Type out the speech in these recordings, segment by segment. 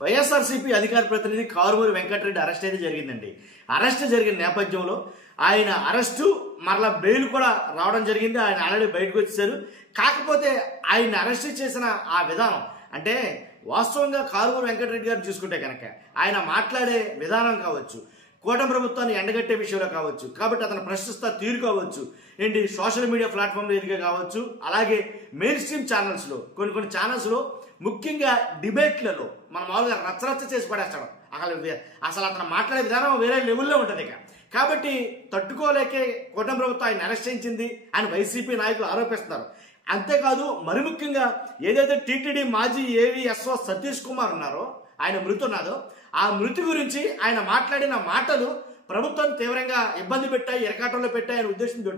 వైఎస్ఆర్సీపీ అధికార ప్రతినిధి కారుమూరి వెంకటరెడ్డి అరెస్ట్ అయితే జరిగిందండి. అరెస్ట్ జరిగిన నేపథ్యంలో ఆయన అరెస్టు మరలా బెయిల్ కూడా రావడం జరిగింది. ఆయన ఆల్రెడీ బయటకు వచ్చేసారు. కాకపోతే ఆయన అరెస్ట్ చేసిన ఆ విధానం అంటే వాస్తవంగా కారుమూరి వెంకటరెడ్డి గారు చూసుకుంటే కనుక ఆయన మాట్లాడే విధానం కావచ్చు, కూటమి ప్రభుత్వాన్ని ఎండగట్టే విషయంలో కావచ్చు, కాబట్టి అతను ప్రశ్నిస్తా తీరు కావచ్చు, ఏంటి సోషల్ మీడియా ప్లాట్ఫామ్ ఎదిగే కావచ్చు, అలాగే మెయిన్ స్ట్రీమ్ ఛానల్స్లో కొన్ని ఛానల్స్లో ముఖ్యంగా డిబేట్లలో మనం మామూలుగా రచ్చరచ్చ చేసి పడేస్తాడు. అసలు అతను మాట్లాడే విధానం వేరే లెవెల్లో ఉంటుంది. కాబట్టి తట్టుకోలేకే కూటమి ప్రభుత్వం ఆయన అరెస్ట్ చేయించింది అని వైసీపీ నాయకులు ఆరోపిస్తున్నారు. అంతేకాదు మరి ముఖ్యంగా ఏదైతే టీటీడీ మాజీ ఏవీఎస్ఓ సతీష్ కుమార్ ఉన్నారో, ఆయన మృతి ఉన్నదో, ఆ మృతి గురించి ఆయన మాట్లాడిన మాటలు ప్రభుత్వం తీవ్రంగా ఇబ్బంది పెట్టాయి, ఇరకాటంలో పెట్టాయి అనే ఉద్దేశంతో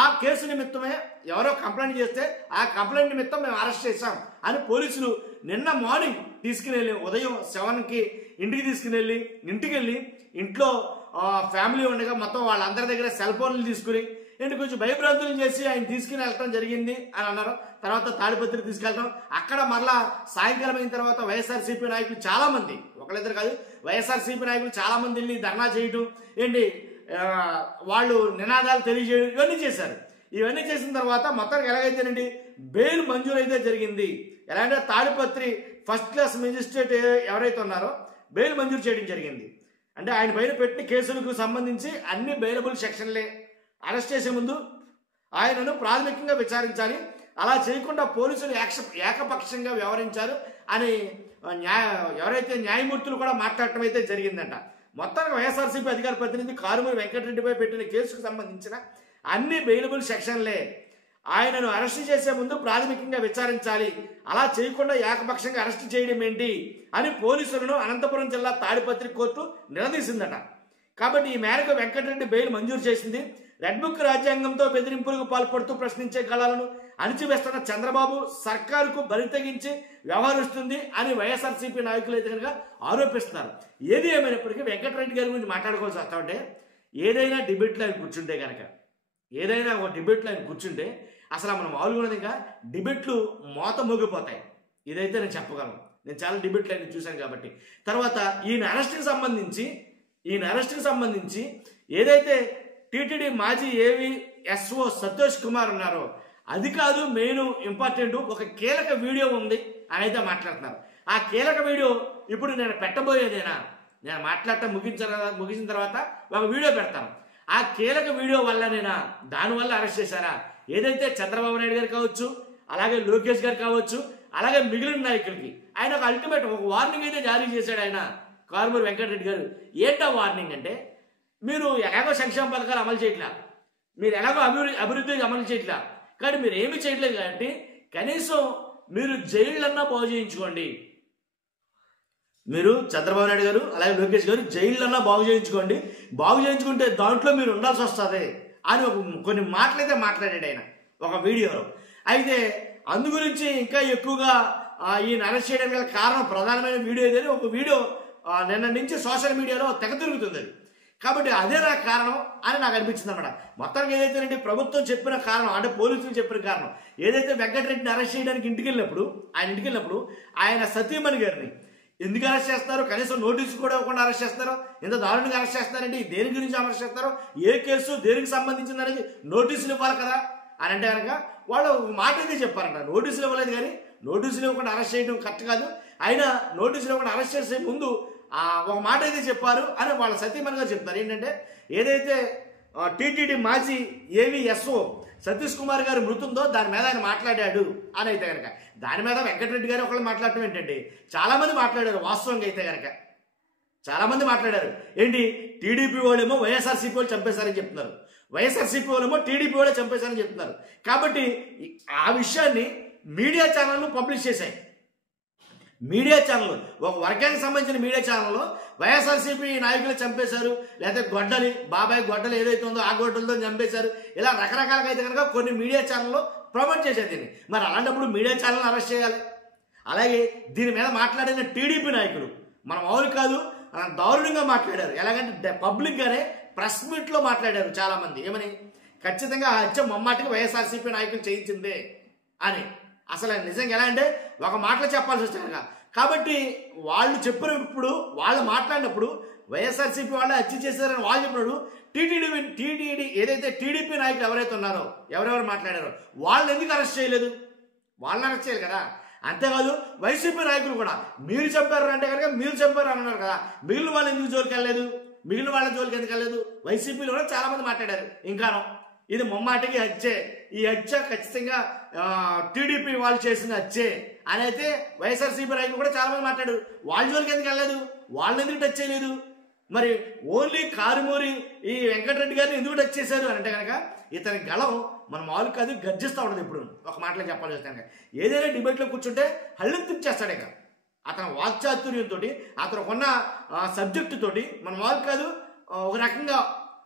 ఆ కేసు నిమిత్తమే ఎవరో కంప్లైంట్ చేస్తే ఆ కంప్లైంట్ నిమిత్తం మేము అరెస్ట్ చేశాం అని పోలీసులు నిన్న మార్నింగ్ తీసుకుని వెళ్ళి ఉదయం 7కి ఇంటికి వెళ్ళి ఇంట్లో ఫ్యామిలీ ఉండగా మొత్తం వాళ్ళందరి దగ్గర సెల్ ఫోన్లు తీసుకుని కొంచెం భయభ్రాంతులు చేసి ఆయన తీసుకుని వెళ్ళటం జరిగింది అని అన్నారు. తర్వాత తాడిపత్రి తీసుకెళ్ళటం, అక్కడ మరలా సాయంకాలం అయిన తర్వాత వైఎస్ఆర్సీపీ నాయకులు చాలా మంది, ఒకళ్ళిద్దరు కాదు, వైఎస్ఆర్సీపీ నాయకులు చాలా మంది వెళ్ళి ధర్నా చేయటం, వాళ్ళు నినాదాలు తెలియజేయడం, ఇవన్నీ చేశారు. ఇవన్నీ చేసిన తర్వాత మొత్తానికి ఎలాగైతేనండి బెయిల్ మంజూరు అయితే జరిగింది. ఎలా అంటే తాడిపత్రి ఫస్ట్ క్లాస్ మెజిస్ట్రేట్ ఎవరైతే ఉన్నారో బెయిల్ మంజూరు చేయడం జరిగింది. అంటే ఆయన పైన పెట్టిన కేసులకు సంబంధించి అన్ని బెయిలబుల్ సెక్షన్లే. అరెస్ట్ చేసే ముందు ఆయనను ప్రాథమికంగా విచారించాలి, అలా చేయకుండా పోలీసులు ఏకపక్షంగా వ్యవహరించారు అని ఎవరైతే న్యాయమూర్తులు కూడా మాట్లాడటం అయితే జరిగిందంట. మొత్తానికి వైఎస్ఆర్సీపీ అధికార ప్రతినిధి కారుమూరి వెంకటరెడ్డిపై పెట్టిన కేసుకు సంబంధించిన అన్ని బెయిలబుల్ సెక్షన్లే. ఆయనను అరెస్ట్ చేసే ముందు ప్రాథమికంగా విచారించాలి, అలా చేయకుండా ఏకపక్షంగా అరెస్ట్ చేయడం ఏంటి అని పోలీసులను అనంతపురం జిల్లా తాడిపత్రి కోర్టు నిలదీసిందట. కాబట్టి ఈ మేరకు వెంకటరెడ్డి బెయిల్ మంజూరు చేసింది. రెడ్ బుక్ రాజ్యాంగంతో బెదిరింపులకు పాల్పడుతూ ప్రశ్నించే కళలను అణిచివేస్తున్న చంద్రబాబు సర్కారుకు బరి తెగించి వ్యవహరిస్తుంది అని వైఎస్ఆర్సీపీ నాయకులు అయితే కనుక ఆరోపిస్తున్నారు. ఏది ఏమైనప్పటికీ వెంకటరెడ్డి గారి గురించి మాట్లాడుకోవాల్సి వస్తా ఉంటే ఏదైనా డిబేట్లో ఆయన కూర్చుంటే అసలు మనం మామూలుగా ఇంకా డిబేట్లు మోత మోగిపోతాయి. ఇదైతే నేను చెప్పగలను, నేను చాలా డిబేట్లు ఆయన చూశాను కాబట్టి. తర్వాత ఈయన అరెస్ట్కి సంబంధించి ఏదైతే టీటీడీ మాజీ ఏవీఎస్ఓ సతీష్ కుమార్ ఉన్నారో అది కాదు మెయిన్ ఇంపార్టెంట్, ఒక కీలక వీడియో ఉంది అని అయితే మాట్లాడుతున్నారు. ఆ కీలక వీడియో ఇప్పుడు నేను పెట్టబోయేదేనా, నేను మాట్లాడటం ముగిసిన తర్వాత ఒక వీడియో పెడతాను. ఆ కీలక వీడియో వల్లనేనా, దానివల్ల అరెస్ట్ చేశారా? ఏదైతే చంద్రబాబు నాయుడు గారు కావచ్చు, అలాగే లోకేష్ గారు కావచ్చు, అలాగే మిగిలిన నాయకులకి ఆయన ఒక అల్టిమేట్ ఒక వార్నింగ్ అయితే జారీ చేశాడు ఆయన కారుమూరి వెంకటరెడ్డి గారు. ఏంటో వార్నింగ్ అంటే, మీరు ఎలాగో సంక్షేమ పథకాలు అమలు చేయట్లా, మీరు ఎలాగో అభివృద్ధి అమలు చేయట్లా, కానీ మీరు ఏమీ చేయట్లేదు కాబట్టి కనీసం మీరు జైళ్ళన్నా బాగు చేయించుకోండి. మీరు చంద్రబాబు నాయుడు గారు అలాగే లోకేష్ గారు జైళ్ళన్నా బాగు చేయించుకుంటే దాంట్లో మీరు ఉండాల్సి వస్తుంది అని కొన్ని మాటలైతే మాట్లాడాడు ఆయన ఒక వీడియోలో. అయితే అందు గురించి ఇంకా ఎక్కువగా ఈయన అరెస్ట్ చేయడానికి గల కారణం ప్రధానమైన వీడియో ఏదైనా ఒక వీడియో నిన్న నుంచి సోషల్ మీడియాలో తెగ తిరుగుతుంది. కాబట్టి అదే నాకు కారణం అని నాకు అనిపించింది అన్నమాట. మొత్తానికి ఏదైతేనండి ప్రభుత్వం చెప్పిన కారణం అంటే పోలీసులు చెప్పిన కారణం ఏదైతే వెంకటరెడ్డిని అరెస్ట్ చేయడానికి ఇంటికి వెళ్ళినప్పుడు ఆయన సతీమణి గారిని ఎందుకు అరెస్ట్ చేస్తారో, కనీసం నోటీసు కూడా ఇవ్వకుండా అరెస్ట్ చేస్తారో, ఎంత దారుణంగా అరెస్ట్ చేస్తారండి, దేని గురించి అరెస్ట్ చేస్తారో, ఏ కేసు దేనికి సంబంధించింది అనేది నోటీసులు ఇవ్వాలి కదా అని అంటే కనుక వాళ్ళు ఒక మాట అయితే చెప్పారంట. నోటీసులు ఇవ్వలేదు, కానీ నోటీసులు ఇవ్వకుండా అరెస్ట్ చేయడం కరెక్ట్ కాదు, అయినా నోటీసులు ఇవ్వకుండా అరెస్ట్ చేసే ముందు ఒక మాట అయితే చెప్పారు అని వాళ్ళ సతీమణి గారు చెప్తారు. ఏంటంటే ఏదైతే టీటీడీ మాజీ ఏవీఎస్ఓ సతీష్ కుమార్ గారి మృతుందో దాని మీద ఆయన మాట్లాడాడు అని అయితే కనుక, దాని మీద వెంకటరెడ్డి గారు ఒకళ్ళు మాట్లాడటం ఏంటండి, చాలామంది మాట్లాడారు. వాస్తవంగా అయితే కనుక చాలామంది మాట్లాడారు. ఏంటి, టీడీపీ వాళ్ళేమో వైఎస్ఆర్సీపీ వాళ్ళు చంపేశారని చెప్తున్నారు, వైఎస్ఆర్సీపీ వాళ్ళేమో టీడీపీ వాళ్ళే చంపేశారని చెప్తున్నారు. కాబట్టి ఆ విషయాన్ని మీడియా ఛానళ్ళు పబ్లిష్ చేశాయి. మీడియా ఛానల్, ఒక వర్గానికి సంబంధించిన మీడియా ఛానల్లో వైఎస్ఆర్సీపీ నాయకులు చంపేశారు, లేకపోతే బాబాయ్ గొడ్డలు ఏదైతే ఉందో ఆ గొడ్డలతో చంపేశారు, ఇలా రకరకాలుగా అయితే కనుక కొన్ని మీడియా ఛానల్లో ప్రమోట్ చేసేది దీన్ని. మరి అలాంటప్పుడు మీడియా ఛానల్ని అరెస్ట్ చేయాలి. అలాగే దీని మీద మాట్లాడిన టీడీపీ నాయకులు మన మామూలు కాదు, దారుణంగా మాట్లాడారు. ఎలాగంటే పబ్లిక్గానే ప్రెస్ మీట్లో మాట్లాడారు చాలామంది. ఏమని, ఖచ్చితంగా ఆ హత్య మమ్మాటికి వైఎస్ఆర్సీపీ నాయకులు చేయించిందే అని. అసలు నిజంగా ఎలా అంటే ఒక మాటలో చెప్పాల్సి వచ్చాక కాబట్టి వాళ్ళు చెప్పినప్పుడు, వాళ్ళు మాట్లాడినప్పుడు వైఎస్ఆర్సీపీ వాళ్ళు హత్య చేశారని వాళ్ళు చెప్పినప్పుడు టీటీడీ ఏదైతే టీడీపీ నాయకులు ఎవరైతే ఉన్నారో, ఎవరెవరు మాట్లాడారో వాళ్ళని ఎందుకు అరెస్ట్ చేయలేదు? వాళ్ళని అరెస్ట్ చేయాలి కదా. అంతేకాదు వైసీపీ నాయకులు కూడా మీరు చెప్పారు అంటే కనుక మీరు చెప్పారు అన్నారు కదా, మిగిలిన వాళ్ళు ఎందుకు జోలికి వెళ్ళలేదు? మిగిలిన వాళ్ళ జోలికి ఎందుకు వెళ్ళలేదు? వైసీపీలో కూడా చాలా మంది మాట్లాడారు. ఇంకాను ఇది ముమ్మాటికి హత్యే, ఈ హత్య ఖచ్చితంగా టీడీపీ వాళ్ళు చేసిన హత్యే అని అయితే వైఎస్ఆర్సీపీ నాయకులు కూడా చాలా మంది మాట్లాడారు. వాళ్ళ జోలికి ఎందుకు వెళ్ళలేదు? వాళ్ళని ఎందుకు టచ్ చేయలేదు? మరి ఓన్లీ కారుమూరి ఈ వెంకటరెడ్డి గారిని ఎందుకు టచ్ చేశారు అని అంటే కనుక ఇతని గళం మన మామూలు కాదు, గర్జిస్తూ ఉంటుంది. ఇప్పుడు ఒక మాటలో చెప్పాలి వస్తాను, ఏదైనా డిబేట్లో కూర్చుంటే హళ్ళని తిప్పేస్తాడు. ఇక అతని వాక్చాతుర్యంతో, అతను ఉన్న సబ్జెక్టు తోటి మన మామూలు కాదు ఒక రకంగా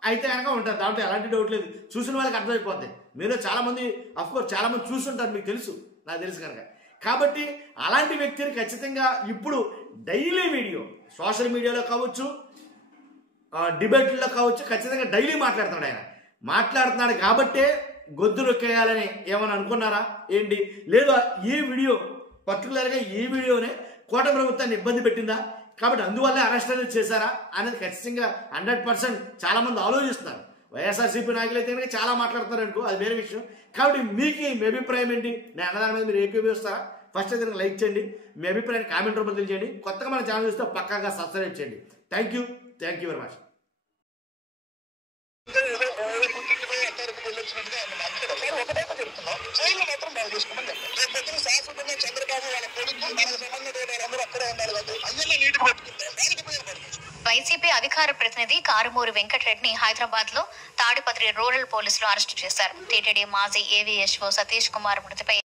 అయితే కనుక ఉంటుంది. దాంట్లో ఎలాంటి డౌట్ లేదు, చూసిన వాళ్ళకి అర్థమైపోద్ది. మీరు చాలామంది అఫ్కోర్స్ చాలామంది చూస్తుంటారు, మీకు తెలుసు, నాకు తెలుసు కనుక. కాబట్టి అలాంటి వ్యక్తిని ఖచ్చితంగా ఇప్పుడు డైలీ వీడియో సోషల్ మీడియాలో కావచ్చు, డిబేట్లో కావచ్చు, ఖచ్చితంగా డైలీ మాట్లాడుతున్నాడు. ఆయన మాట్లాడుతున్నాడు కాబట్టే గొంతు నొక్కేయాలని ఏమని అనుకున్నారా ఏంటి? లేదు ఈ వీడియో పర్టికులర్గా ఈ వీడియోనే కూటమి ప్రభుత్వాన్ని ఇబ్బంది పెట్టిందా, కాబట్టి అందువల్లే అరెస్ట్ అనేది చేశారా అనేది ఖచ్చితంగా 100% చాలా మంది ఆలోచిస్తున్నారు. వైఎస్ఆర్సీపీ నాయకులు అయితే కనుక చాలా మాట్లాడుతున్నారు అనుకో, అది వేరే విషయం. కాబట్టి మీకు మీ అభిప్రాయం ఏంటి? నేను అన్నదాని మీద మీరు ఏకీభవిస్తారా? ఫస్ట్ అయితే లైక్ చేయండి, మీ అభిప్రాయాన్ని కామెంట్ రూపంలో తెలియజేయండి. కొత్తగా మన ఛానల్ చూస్తే పక్కాగా సబ్స్క్రైబ్ చేయండి. Thank you very much. YCP అధికార ప్రతినిధి కారుమూరి వెంకటరెడ్డిని హైదరాబాద్ లో తాడిపత్రి రూరల్ పోలీసులు అరెస్టు చేశారు. టీటీడీ మాజీ ఏవీఎస్ఓ సతీష్ కుమార్ మృతిపై